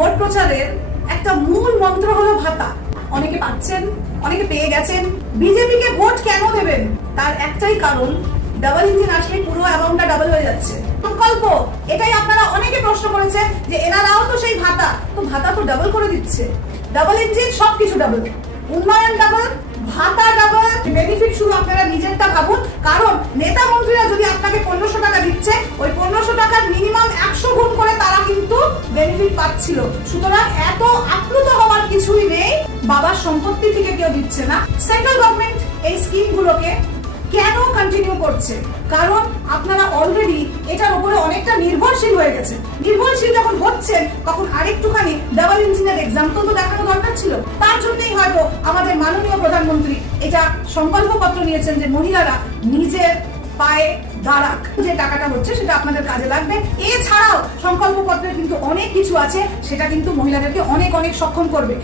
Vote প্রচারের একটা মূল মন্ত্র হলো ভাতা। অনেকে পাচ্ছেন, অনেকে পেয়ে গেছেন। বিজেপিকে ভোট কেন দেবেন? তার একটাই কারণ, ডাবল ইঞ্জিন আসলে পুরো অ্যামাউন্টটা ডাবল হয়ে যাচ্ছে। সংকল্প, এটাই আপনারা অনেকে প্রশ্ন করেছেন যে এনারাও তো সেই ভাতা, তো ভাতা তো ডাবল করে দিচ্ছে। ডাবল ইঞ্জিন, সবকিছু ডাবল, উন্নয়ন ডাবল, ভাতা ডাবল, বেনিফিট শুধু আপনারা নিজেরটা ভাবুন। কারণ নেতা মন্ত্রীরা যদি আপনাকে 1500 টাকা দিচ্ছে, ওই 1500 টাকার মিনিমাম 100 গুণ করে তারা কিন্তু বেনিফিট পাচ্ছিল। সুতরাং এত আপ্লুত হওয়ার কিছুই নেই। বাবার সম্পত্তি থেকে কেউ দিচ্ছে না। সেন্ট্রাল গভর্নমেন্ট এই স্কিমগুলোকে কেন কন্টিনিউ করছে? কারণ আপনারা অলরেডি এটার উপরে অনেকটা নির্ভরশীল হয়ে গেছে। নির্ভরশীল যখন হচ্ছেন, তখন আরেকটুখানি ডাবল ইঞ্জিনের এক্সাম্পল তো দেখানো দরকার ছিল। তার জন্যই হয়তো আমাদের মাননীয় প্রধানমন্ত্রী এটা সংকল্পপত্র নিয়েছেন যে মহিলারা নিজের পায়ে দাঁড়াক। যে টাকাটা হচ্ছে সেটা আপনাদের কাজে লাগবে। এছাড়াও সংকল্পপত্রে কিন্তু অনেক কিছু আছে, সেটা কিন্তু মহিলাদেরকে অনেক অনেক সক্ষম করবে।